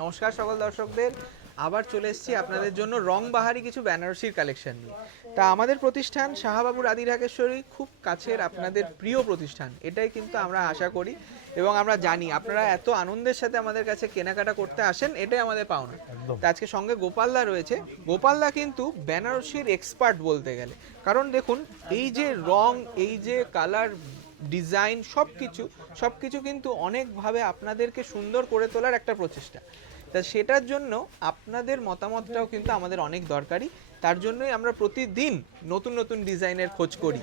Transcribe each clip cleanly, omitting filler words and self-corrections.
নমস্কার সকল দর্শকদের, আবার চলে এসেছি আপনাদের জন্য রংবাহারি কিছু বেনারসির কালেকশন নিয়ে। তা আমাদের প্রতিষ্ঠান শাহবাবুর আদি ঢাকেশ্বরী খুব কাছের আপনাদের প্রিয় প্রতিষ্ঠান, এটাই কিন্তু আমরা আশা করি এবং আমরা জানি আপনারা এত আনন্দের সাথে আমাদের কাছে কেনাকাটা করতে আসেন, এটাই আমাদের পাওনা। তা আজকে সঙ্গে গোপালদা রয়েছে। গোপালদা কিন্তু বেনারসির এক্সপার্ট বলতে গেলে, কারণ দেখুন এই যে রং, এই যে কালার, ডিজাইন, সব কিছু কিন্তু অনেকভাবে আপনাদেরকে সুন্দর করে তোলার একটা প্রচেষ্টা। তা সেটার জন্য আপনাদের মতামতটাও কিন্তু আমাদের অনেক দরকারি। তার জন্যই আমরা প্রতিদিন নতুন নতুন ডিজাইনের খোঁজ করি।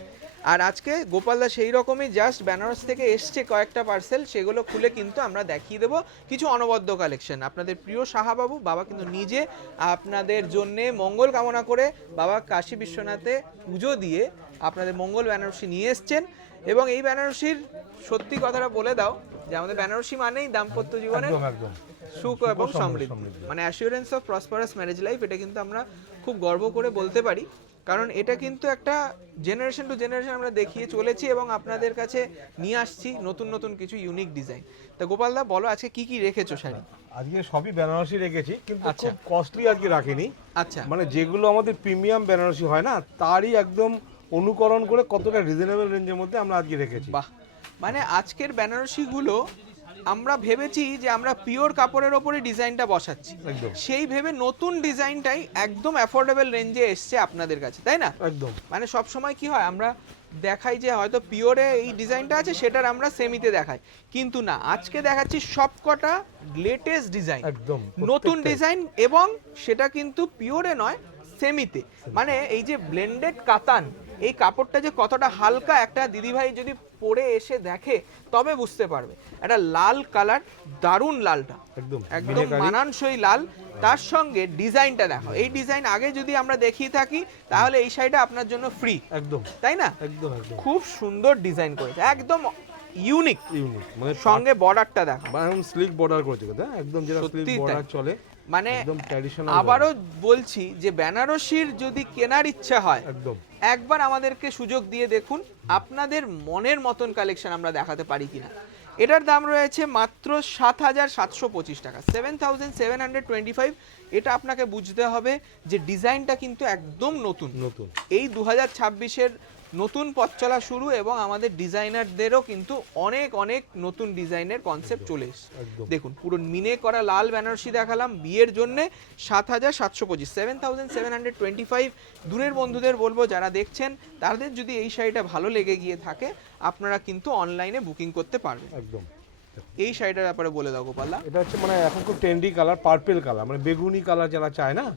আর আজকে গোপালদা সেই রকমই জাস্ট বেনারস থেকে এসছে কয়েকটা পার্সেল, সেগুলো খুলে কিন্তু আমরা দেখিয়ে দেবো কিছু অনবদ্য কালেকশন। আপনাদের প্রিয় সাহাবাবু বাবা কিন্তু নিজে আপনাদের জন্যে মঙ্গল কামনা করে বাবা কাশী বিশ্বনাথে পুজো দিয়ে আপনাদের মঙ্গল বেনারসি নিয়ে এসছেন। এবং এই বেনারসির সত্যি কথাটা বলে দাও যে আমাদের বেনারসি মানেই দাম্পত্য জীবনে সুখ এবং সমৃদ্ধি, মানে assurance of prosperous marriage life. এটা কিন্তু আমরা খুব গর্ব করে বলতে পারি, কারণ এটা কিন্তু একটা জেনারেশন টু জেনারেশন আমরা দেখিয়ে চলেছি এবং আপনাদের কাছে নিয়ে আসছি নতুন নতুন কিছু ইউনিক ডিজাইন। তা গোপালদা বলো আজকে কি কি রেখেছো শাড়ি? আজকে সবই বেনারসি রেখেছি, কিন্তু খুব কস্টলি আজকে রাখিনি। আচ্ছা, মানে যেগুলো আমাদের প্রিমিয়াম বেনারসি হয় না, তারই একদম অনুকরণ করে কতটা রিজনেবল রেঞ্জের মধ্যে আমরা আজকে রেখেছি। বাহ, মানে আজকের বেনারসিগুলো আমরা ভেবেছি যে আমরা পিওর কাপড়ের ওপরে ডিজাইনটা বসাচ্ছি, সেই ভেবে নতুন ডিজাইনটাই একদম অ্যাফোর্ডেবল রেঞ্জে এসছে আপনাদের কাছে, তাই না? একদম। মানে সব সময় কি হয়, আমরা দেখাই যে হয়তো পিওরে এই ডিজাইনটা আছে, সেটার আমরা সেমিতে দেখাই, কিন্তু না, আজকে দেখাচ্ছি সবকটা লেটেস্ট ডিজাইন, একদম নতুন ডিজাইন, এবং সেটা কিন্তু পিওরে নয়, সেমিতে। মানে এই যে ব্লেন্ডেড কাতান, এই কাপড়টা যে কতটা হালকা, একটা দিদিভাই যদি পরে এসে দেখে তবে বুঝতে পারবে। একটা লাল কালার, দারুণ লালটা, একদম মানানসই লাল, তার সঙ্গে ডিজাইনটা দেখো। এই ডিজাইন আগে যদি আমরা দেখিয়ে থাকি তাহলে এই শাড়িটা আপনার জন্য ফ্রি, একদম, তাই না? একদম একদম খুব সুন্দর ডিজাইন করেছে, একদম ইউনিক। মানে সঙ্গে বর্ডারটা দেখো, একদম স্লিক বর্ডার করেছে, একদম যেটা স্লিক বর্ডার চলে, মানে আবারও বলছি যে বেনারসির যদি কেনার ইচ্ছা হয় একবার আমাদেরকে সুযোগ দিয়ে দেখুন, আপনাদের মনের মতন কালেকশন আমরা দেখাতে পারি কিনা। এটার দাম রয়েছে মাত্র ৭,৭২৫ টাকা, 7,725। এটা আপনাকে বুঝতে হবে যে ডিজাইনটা কিন্তু একদম নতুন। এই 2026-এর নতুন পথ চলা শুরু, এবং আমাদের ডিজাইনারদেরও কিন্তু অনেক অনেক নতুন ডিজাইনের কনসেপ্ট চলে এসেছে। দেখুন পুরো মিনে করা লাল বেনারসি দেখালাম বিয়ের জন্য, ৭,৭২৫, 7,725। দূরের বন্ধুদের বলবো যারা দেখছেন, তাদের যদি এই শাড়িটা ভালো লেগে গিয়ে থাকে আপনারা কিন্তু অনলাইনে বুকিং করতে পারবেন। একদম। এই শাড়িটার ব্যাপারে বলে দাও গোপালদা। এটা হচ্ছে মানে এখন খুব ট্রেন্ডি কালার, পার্পল কালার, মানে বেগুনি কালার যারা চায় না,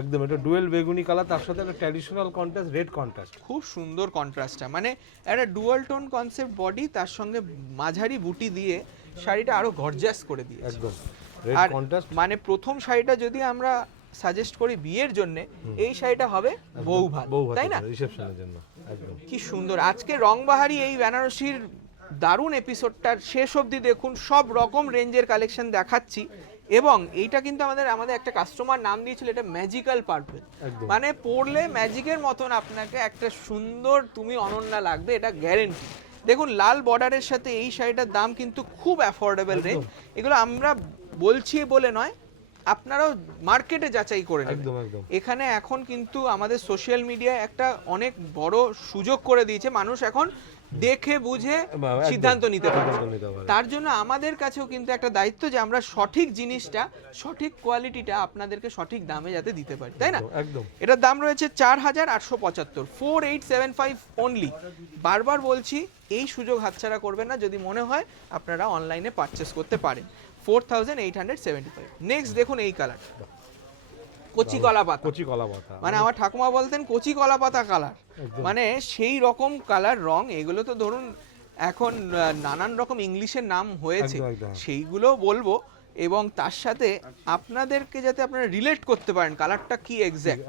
একদম এটা ডুয়েল বেগুনি কালার, তার সাথে একটা ট্র্যাডিশনাল কন্ট্রাস্ট রেড কন্ট্রাস্ট, খুব সুন্দর কন্ট্রাস্টটা, মানে একটা ডুয়াল টোন কনসেপ্ট বডি, তার সঙ্গে মাঝারি বুটি দিয়ে শাড়িটা আরো গর্জিয়াস করে দিয়েছে, একদম রেড কন্ট্রাস্ট। মানে প্রথম শাড়িটা যদি আমরা সাজেস্ট করি বিয়ের জন্য, এই শাড়িটা হবে বৌভাত, তাই না? রিসেপশনের জন্য একদম। কি সুন্দর আজকে রংবাহারি এই বেনারসির দারুণ এপিসোডটার শেষ অবধি দেখুন, সব রকম রেঞ্জের কালেকশন দেখাচ্ছি। এবং এইটা কিন্তু আমাদের একটা কাস্টমার নাম দিয়েছিল এটা ম্যাজিক্যাল পার্পল, মানে পরলে ম্যাজিকের মতন আপনাকে একটা সুন্দর তুমি অনন্যা লাগবে, এটা গ্যারেন্টি। দেখুন লাল বর্ডারের সাথে এই শাড়িটার দাম কিন্তু খুব অ্যাফোর্ডেবল রেঞ্জ। এগুলো আমরা বলছি বলে নয়, আপনারাও মার্কেটে যাচাই করে নেবেন। এখানে এখন কিন্তু আমাদের সোশ্যাল মিডিয়ায় একটা অনেক বড় সুযোগ করে দিয়েছে, মানুষ এখন দেখে বুঝে সিদ্ধান্ত নিতে পারে। তার জন্য আমাদের কাছেও কিন্তু একটা দায়িত্ব যে আমরা সঠিক জিনিসটা, সঠিক কোয়ালিটিটা আপনাদেরকে সঠিক দামে যাতে দিতে পারি, তাই না? এটার দাম রয়েছে 4,875, 4,875 অনলি। বারবার বলছি এই সুযোগ হাতছাড়া করবেন না, যদি মনে হয় আপনারা অনলাইনে পারচেস করতে পারেন। 4,875। নেক্সট দেখুন এই কালারটা, কচি কলা পাতা, মানে আমার ঠাকুমা বলতেন কচি কলা পাতা কালার, মানে সেই রকম কালার রং। এগুলো তো ধরুন এখন নানান রকম ইংলিশের নাম হয়েছে, সেইগুলো বলবো, এবং তার সাথে আপনাদেরকে যাতে আপনারা রিলেট করতে পারেন কালারটা কি এক্স্যাক্ট,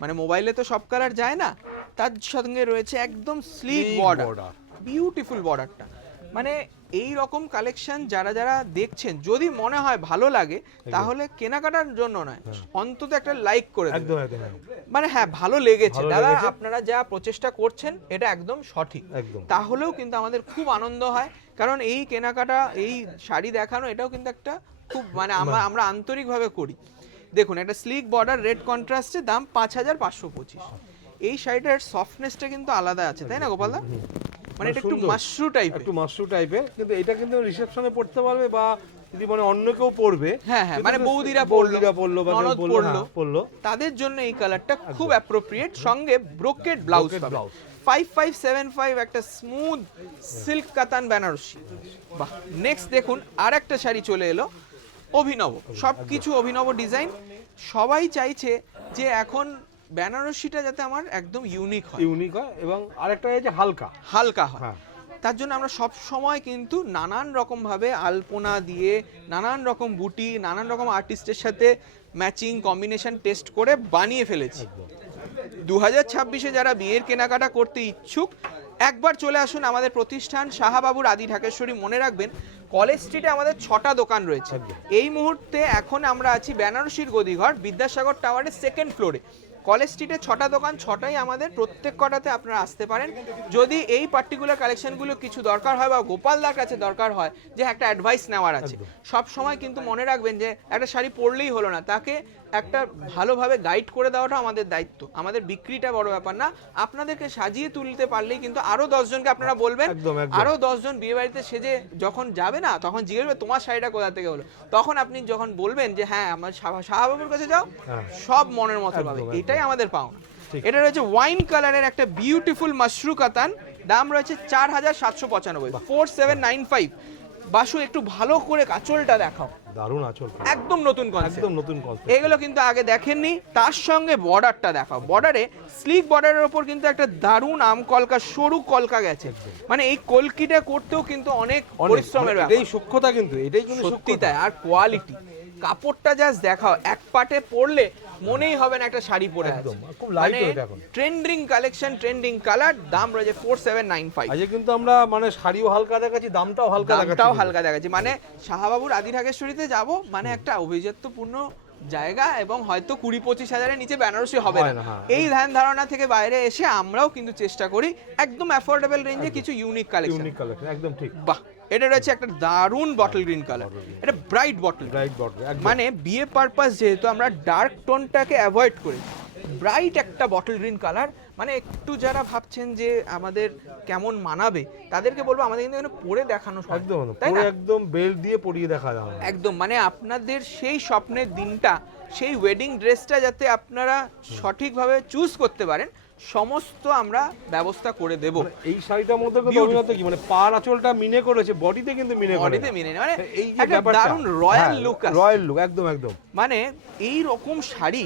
মানে মোবাইলে তো সব কালার যায় না, তার সঙ্গে রয়েছে একদম স্লিক বর্ডার, বিউটিফুল বর্ডারটা। মানে এই রকম কালেকশন যারা যারা দেখছেন, যদি মনে হয় ভালো লাগে তাহলে কেনাকাটার জন্য নয়, অন্তত একটা লাইক করে দেবেন, মানে হ্যাঁ ভালো লেগেছে দাদা, আপনারা যা প্রচেষ্টা করছেন এটা একদম সঠিক, তাহলেও কিন্তু আমাদের খুব আনন্দ হয়। কারণ এই কেনাকাটা, এই শাড়ি দেখানো, এটাও কিন্তু একটা খুব মানে আমরা আন্তরিকভাবে করি। দেখুন একটা স্লিক বর্ডার রেড কন্ট্রাস্টে, দাম 5525। এই শাড়িটার সফটনেসটা কিন্তু আলাদা আছে, তাই না গোপালদা? মানে এটা একটু মাশরু টাইপের, একটু মাশরু টাইপের, কিন্তু এটা কিন্তু রিসেপশনে পড়তে পারবে বা যদি মানে অন্য কেউ পড়বে, হ্যাঁ হ্যাঁ, মানে বৌদিরা পড়লো বা ননদ পড়লো, তাদের জন্য এই কালারটা খুব অ্যাপ্রোপ্রিয়েট। সঙ্গে ব্রোকেড ব্লাউজ পাবে। 5575 একটা স্মুথ সিল্ক কাতান বেনারসি। বাহ, নেক্সট দেখুন আর একটা শাড়ি চলে এলো, অভিনব, সবকিছু অভিনব ডিজাইন। সবাই চাইছে যে এখন বেনারসিটা যাতে আমার একদম ইউনিক হয় এবং আরেকটা এই যে হালকা হয়। তার জন্য আমরা সব সময় কিন্তু নানান রকম ভাবে আলপনা দিয়ে, নানান রকম বুটি, নানান রকম আর্টিস্টের সাথে ম্যাচিং কম্বিনেশন টেস্ট করে বানিয়ে ফেলেছি। 2026-এ যারা বিয়ের কেনাকাটা করতে ইচ্ছুক, একবার চলে আসুন আমাদের প্রতিষ্ঠান শাহবাবুর আদি ঢাকেশ্বরী। মনে রাখবেন কলেজ স্ট্রিটে আমাদের 6টা দোকান রয়েছে। এই মুহূর্তে এখন আমরা আছি বেনারসির গদিঘর বিদ্যাসাগর টাওয়ারের 2nd ফ্লোরে। কলেজ স্ট্রিটে 6টা দোকান, 6টাই আমাদের, প্রত্যেক কটাতে আপনারা আসতে পারেন। যদি এই পার্টিকুলার কালেকশনগুলো কিছু দরকার হয় বা গোপালদার কাছে দরকার হয় যে একটা অ্যাডভাইস নেওয়ার আছে, সব সময় কিন্তু মনে রাখবেন যে একটা শাড়ি পরলেই হলো না, তাকে একটা ভালোভাবে গাইড করে দেওয়াটা আমাদের দায়িত্ব। আমাদের বিক্রিটা বড় ব্যাপার না, আপনাদেরকে সাজিয়ে তুলতে পারলেই কিন্তু আরো 10 জনকে আপনারা বলবেন, আরো 10 জন বিয়ে বাড়িতে সেজে যখন যাবে না, তখন জিজ্ঞেস করবে তোমার শাড়িটা কোথা থেকে হলো। তখন আপনি যখন বলবেন যে হ্যাঁ আমার শাহবাবুর কাছে যাও, সব মনের মতো পাবে। এটাই আমাদের পাওনা। এটা রয়েছে ওয়াইন কালারের একটা বিউটিফুল মাশরু কাতান, দাম রয়েছে 4795, 4795। বাসু একটু ভালো করে আঁচলটা দেখাও, দারুণ আঁচল, একদম নতুন কনসেপ্ট। এগুলো কিন্তু আগে দেখেননি। তার সঙ্গে বর্ডারটা দেখাও, বর্ডারে স্লিক বর্ডারের ওপর কিন্তু একটা দারুণ আমকলকা, সরু কলকা গেছে। মানে এই কলকিটা করতেও কিন্তু অনেক পরিশ্রমের ব্যাপার, এই সূক্ষ্মতা কিন্তু, এটাই কিন্তু সত্যি তাই। আর কোয়ালিটি, কাপড়টা জাস্ট দেখাও, এক পাটে পরলে মনেই হবে না একটা শাড়ি পরে আছে। খুব লাইট এটা, এখন ট্রেন্ডিং কালেকশন, ট্রেন্ডিং কালার, দাম রয়েছে 4795। আজকে কিন্তু আমরা মানে শাড়িও হালকা দেখাচ্ছি, দামটাও হালকা দেখাচ্ছি। মানে শাহবাবুর আদি ঢাকেশ্বরীতে যাব মানে একটা অভিজাত্যপূর্ণ জায়গা, এবং হয়তো 20-25 হাজারের নিচে বেনারসি হবে না, এই ধ্যান ধারণা থেকে বাইরে এসে আমরাও কিন্তু চেষ্টা করি একদম অ্যাফোর্ডেবল রেঞ্জে কিছু ইউনিক কালেকশন। একদম ঠিক। বাহ, এটা রয়েছে একটা দারুণ বটল গ্রিন কালার, এটা ব্রাইট বটল, মানে বিয়ে পারপাস যেহেতু আমরা ডার্ক টোনটাকে অ্যাভয়েড করি, ব্রাইট একটা বটল গ্রিন কালার। মানে একটু যারা ভাবছেন যে আমাদের কেমন মানাবে, তাদেরকে বলবো আমাদের কিন্তু এখানে পরে দেখানো, একদম বেল্ট দিয়ে পরিয়ে দেখা যাবে একদম। মানে আপনাদের সেই স্বপ্নের দিনটা, সেই ওয়েডিং ড্রেসটা যাতে আপনারা সঠিকভাবে চুজ করতে পারেন, সমস্ত আমরা ব্যবস্থা করে দেব। এই শাড়িটার মধ্যে কি মানে পার আঁচলটা মিনে করেছে, বডিতে কিন্তু মিনে মানে একটা দারুণ রয়্যাল লুক আছে, একদম। মানে এই রকম শাড়ি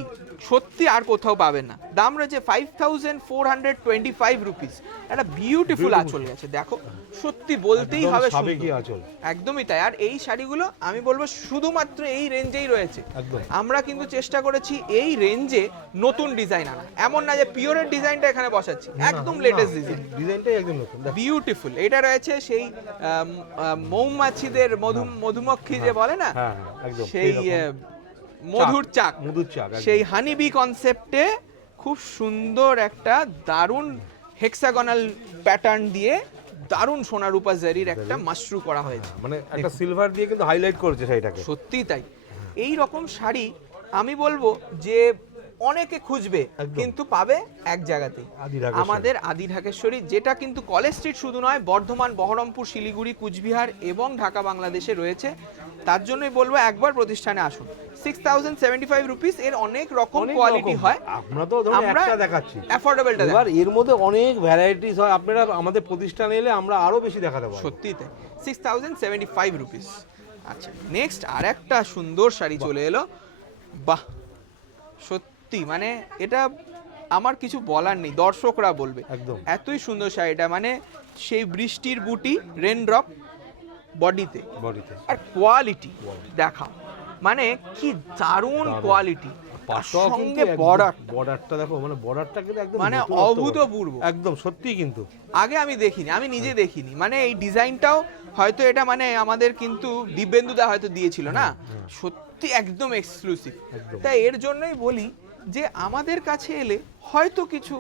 সত্যি আর কোথাও পাবেন না। দাম রয়েছে 5425 রুপিস। একটা বিউটিফুল আঁচল গেছে, দেখো, সত্যি বলতেই হবে আঁচল, একদমই তাই। আর এই শাড়িগুলো আমি বলবো শুধুমাত্র এই রেঞ্জেই রয়েছে। আমরা কিন্তু চেষ্টা করেছি এই রেঞ্জে নতুন ডিজাইন আনা, এমন না যে পিওরের ডিজাইনটা এখানে বসাচ্ছি, একদম লেটেস্ট ডিজাইনটাই একদম নতুন, বিউটিফুল। এটা রয়েছে সেই মৌমাছিদের মধুমক্ষী যে বলে না, সেই মধুর চাক, সেই হানিবি কনসেপ্টে খুব সুন্দর একটা দারুণ হেক্সাগনাল প্যাটার্ন দিয়ে দারুণ সোনা রূপা জারির একটা মাশরু করা হয়েছে, মানে একটা সিলভার দিয়ে কিন্তু হাইলাইট করেছে শাড়িটাকে। সত্যি তাই। এই রকম শাড়ি আমি বলবো যে অনেকে খুঁজবে, কিন্তু পাবে এক জায়গাতেই, আমাদের আদি ঢাকেশ্বরী, যেটা কিন্তু কলেজ স্ট্রিট শুধু নয়, বর্ধমান, বহরমপুর, শিলিগুড়ি, কুচবিহার এবং ঢাকা বাংলাদেশে রয়েছে। তার জন্যই বলবো একবার প্রতিষ্ঠানে আসুন। 6075 রুপিস, এর অনেক রকম কোয়ালিটি হয়, আমরা তো একটা দেখাচ্ছি অ্যাফোর্ডেবলটা, এবার এর মধ্যে অনেক ভ্যারাইটিস হয়। আপনারা আমাদের প্রতিষ্ঠানে এলে আমরা আরো বেশি দেখাতে পারবো। সত্যি তাই, 6075 রুপিস। আচ্ছা, নেক্সট আরেকটা সুন্দর শাড়ি চলে এলো। বাহ, সত্যি মানে এটা আমার কিছু বলার নেই, দর্শকরা বলবে একদম, এতই সুন্দর শাড়িটা। মানে সেই বৃষ্টির বুটি, রেন ড্রপ বডিতে, আর কোয়ালিটি দেখা, মানে কি দারুণ কোয়ালিটি। সঙ্গে বর্ডারটা দেখো, মানে বর্ডারটা কিন্তু একদম মানে অভূতপূর্ব, একদম সত্যি। কিন্তু আগে আমি দেখিনি, আমি নিজে দেখিনি, মানে এই ডিজাইনটাও হয়তো এটা মানে আমাদের কিন্তু দিব্যেন্দুদা হয়তো দিয়েছিল না, সত্যি একদম এক্সক্লুসিভ। তাই এর জন্যই বলি যে আমাদের কাছে এলে হয়তো কিছু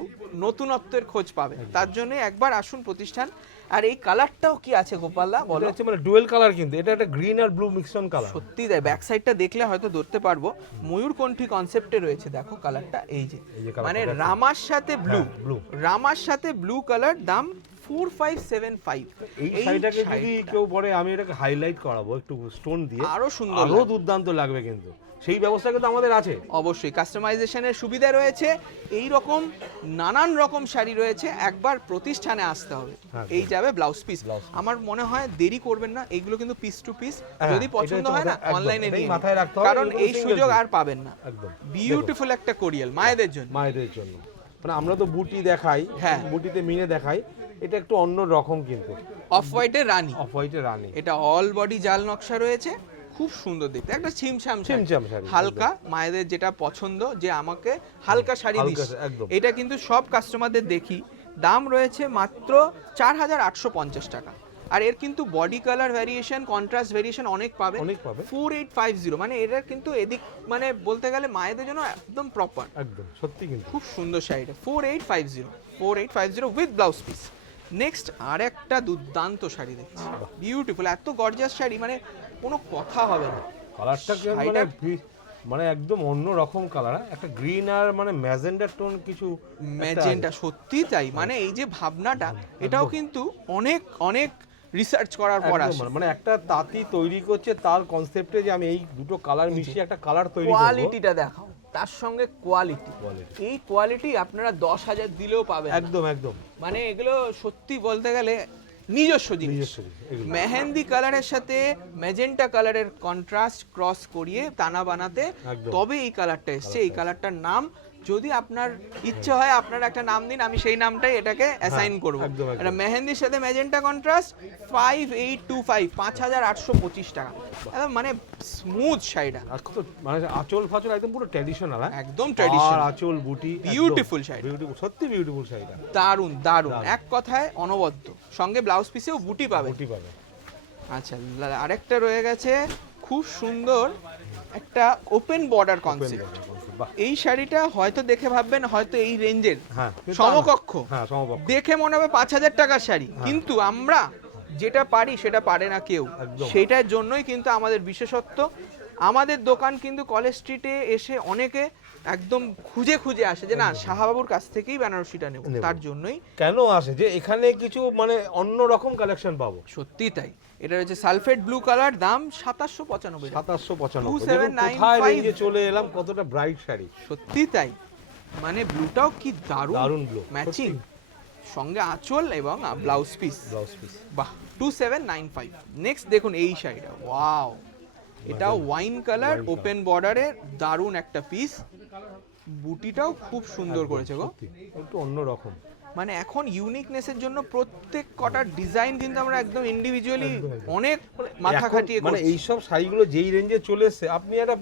নতুনত্বের খোঁজ পাবে। তার জন্য একবার আসুন প্রতিষ্ঠান আর এই কালারটাও কি আছে গোপালদা এটা বলো? হচ্ছে মানে ডুয়েল কালার, কিন্তু এটা একটা গ্রিন আর ব্লু মিক্সন কালার। সত্যি তাই, ব্যাক সাইডটা দেখলে হয়তো ধরতে পারবো ময়ূরকণ্ঠী কনসেপ্টে রয়েছে। দেখো কালারটা এই যে colourটা মানে দেখো। রামার সাথে ব্লু, হ্যাঁ, blue। রামার সাথে ব্লু কালার, দাম 4575। এই শাড়িটাকে যদি কেউ পরে আমি এটাকে হাইলাইট করাবো একটু স্টোন দিয়ে, আরো সুন্দর আরো দুর্দান্ত লাগবে, কিন্তু সেই ব্যবস্থা কিন্তু আমাদের আছে। অবশ্যই কাস্টমাইজেশনের সুবিধা রয়েছে, এই রকম নানান রকম শাড়ি রয়েছে, একবার প্রতিষ্ঠানে আসতে হবে। হ্যাঁ, এই যাবে ব্লাউজ পিস। Blouse piece। আমার মনে হয় দেরি করবেন না, এইগুলো কিন্তু পিস টু পিস, যদি এটা পছন্দ হচ্ছে হয় না একদম, অনলাইনে এটাই নিয়ে মাথায় রাখতে নিন। হবে, কারণ এগুলো এই single সুযোগ piece। আর পাবেন না। একদম বিউটিফুল একটা কোরিয়াল মায়েদের জন্য। মায়েদের জন্য, মানে আমরা তো বুটি দেখাই, হ্যাঁ। বুটিতে মিনে দেখাই, এটা একটু অন্য রকম, কিন্তু অফ হোয়াইটের রানী, অফ হোয়াইটের রানী। এটা অল বডি জাল নকশা রয়েছে, খুব সুন্দর দেখতে, একটা ছিমছাম শাড়ি, ছিমছাম শাড়ি, হালকা, মায়েদের যেটা পছন্দ যে আমাকে হালকা শাড়ি হালকা, দিস, একদম। এটা কিন্তু সব কাস্টমারদের দেখি। দাম রয়েছে মাত্র 4850 টাকা। আর এর কিন্তু body colour variation, contrast variation অনেক পাবে। অনেক পাবে। 4850, মানে এটার কিন্তু এদিক মানে বলতে গেলে মায়েদের জন্য একদম প্রপার, একদম সত্যি, কিন্তু খুব সুন্দর শাড়িটা। 4850 উইথ ব্লাউজ পিস। নেক্সট আর একটা দুর্দান্ত শাড়ি দেখছি, বিউটিফুল, এত গর্জিয়াস শাড়ি মানে কোনো কথা হবে না। কালারটা কি মানে মানে একদম অন্য রকম কালার, একটা গ্রিন আর মানে ম্যাজেন্ডার টোন কিছু ম্যাজেন্টা, সত্যি তাই, মানে এই যে ভাবনাটা, এটাও কিন্তু অনেক অনেক রিসার্চ করার পর আসে। মানে একটা তাঁতি তৈরি করছে তার কনসেপ্টে যে আমি এই দুটো কালার মিশিয়ে একটা কালার তৈরি করব। কোয়ালিটিটা দেখাও, তার সঙ্গে কোয়ালিটি, এই কোয়ালিটি আপনারা 10,000 দিলেও পাবেন না। একদম একদম, মানে এগুলো সত্যি বলতে গেলে নিজস্ব জিনিস। নিজস্ব জিনিস, এগুলো। মেহেন্দি কালারের সাথে ম্যাজেন্টা কালারের কন্ট্রাস্ট ক্রস করিয়ে টানা বানাতে একদম। তবে এই কালারটা এসছে। এই কালারটার নাম যদি আপনার ইচ্ছে হয় আপনারা একটা নাম দিন, আমি সেই নামটাই এটাকে অ্যাসাইন করব। একদম, একদম। এটা মেহেন্দির সাথে ম্যাজেন্টা কন্ট্রাস্ট 5825, 5825 টাকা। একদম মানে স্মুথ শাড়িটা, আজকে তো মানে আঁচল ফাচল একদম পুরো ট্র্যাডিশনাল, হ্যাঁ একদম আর ট্র্যাডিশনাল, আঁচল বুটি বিউটিফুল শাড়ি, বিউটিফুল, সত্যি বিউটিফুল শাড়িটা, দারুন দারুন, এক কথায় অনবদ্য। সঙ্গে ব্লাউজ পিসেও বুটি পাবে। বুটি পাবে। আচ্ছা, আরেকটা রয়ে গেছে খুব সুন্দর একটা ওপেন বর্ডার কনসেপ্ট। বাহ। এই শাড়িটা হয়তো দেখে ভাববেন হয়তো এই রেঞ্জের হ্যাঁ, কিন্তু সমকক্ষ, হ্যাঁ সমকক্ষ, দেখে মনে হবে 5000 টাকার শাড়ি, কিন্তু আমরা যেটা পারি সেটা পারে না কেউ। একদম। সেটার জন্যই কিন্তু আমাদের বিশেষত্ব। আমাদের দোকান কিন্তু কলেজ স্ট্রিটে এসে অনেকে একদম খুঁজে খুঁজে আসে যে না শাহবাবুর কাছ থেকেই বেনারসিটা নেব, তার জন্যই কেন আসে যে এখানে কিছু মানে অন্য রকম কালেকশন পাবো। সত্যি তাই। এটা হচ্ছে সালফেট ব্লু কালার, দাম 2795 টাকা। 2795, 2795 কোথায় রেঞ্জে চলে এলাম, কতটা ব্রাইট শাড়ি, সত্যি তাই, মানে ব্লুটাও কি দারুণ, দারুণ ব্লু, ম্যাচিং, সঙ্গে আঁচল এবং ব্লাউজ পিস। Blouse piece. বাহ, 2795। নেক্সট দেখুন এই শাড়িটা, ওয়াও, এটাও ওয়াইন কালার, ওপেন বর্ডারের, দারুণ একটা পিস, বুটিটাও খুব সুন্দর করেছে গো। একটু অন্য রকম, মানে এখন ইউনিকনেসের জন্য প্রত্যেক কটার ডিজাইন কিন্তু আমরা একদম ইন্ডিভিজুয়ালি অনেক মাথা খাটিয়ে মানে করছি। এইসব শাড়িগুলো যেই রেঞ্জে চলে এসেছে, আপনি একটা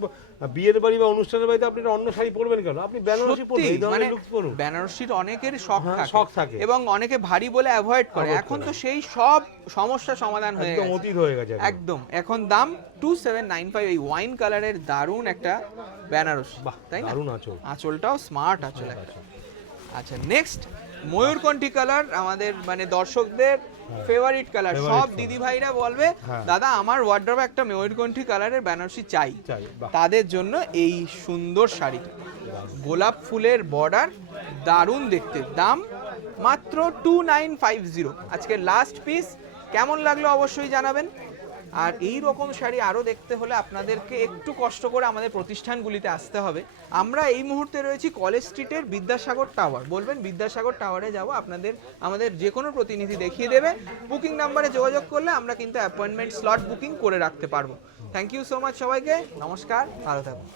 বিয়ের বাড়ি বা অনুষ্ঠানের বাড়িতে আপনি একটা অন্য শাড়ি পরবেন কেন, আপনি বেনারসি পরবেন, এই সত্যি, মানে ধরনের লুকস পরুন। বেনারসির অনেকের শখ হ্যাঁ, থাকে, শখ থাকে। এবং অনেকে ভারী বলে অ্যাভয়েড করে। Avoid এখন করে। তো সেই সব সমস্যা সমাধান হয়ে একদম গেছে, অতীত হয়ে গেছে একদম। একদম। এখন দাম 2795, এই ওয়াইন কালারের দারুণ একটা বেনারসি, বাহ, তাই না? দারুণ আঁচল। আঁচলটাও স্মার্ট আঁচল একটা। আচ্ছা, নেক্সট ময়ূরকণ্ঠী কালার, আমাদের মানে দর্শকদের ফেভারিট কালার। সব দিদি ভাইরা বলবে হ্যাঁ। দাদা আমার ওয়ার্ড্রবে একটা ময়ূরকণ্ঠী কালারের বেনারসি চাই, চাই, বাহ। তাদের জন্য এই সুন্দর শাড়ি, গোলাপ ফুলের বর্ডার, দারুণ দেখতে, দাম মাত্র 2950। আজকের লাস্ট পিস, কেমন লাগলো অবশ্যই জানাবেন। আর এই রকম শাড়ি আরও দেখতে হলে আপনাদেরকে একটু কষ্ট করে আমাদের প্রতিষ্ঠানগুলিতে আসতে হবে। আমরা এই মুহূর্তে রয়েছি কলেজ স্ট্রিটের বিদ্যাসাগর টাওয়ার। বলবেন বিদ্যাসাগর টাওয়ারে যাব, আপনাদের আমাদের যে কোনো প্রতিনিধি দেখিয়ে দেবে। বুকিং নাম্বারে যোগাযোগ করলে আমরা কিন্তু অ্যাপয়েন্টমেন্ট স্লট বুকিং করে রাখতে পারবো। থ্যাংক ইউ সো মাচ সবাইকে, নমস্কার, ভালো থাকুন।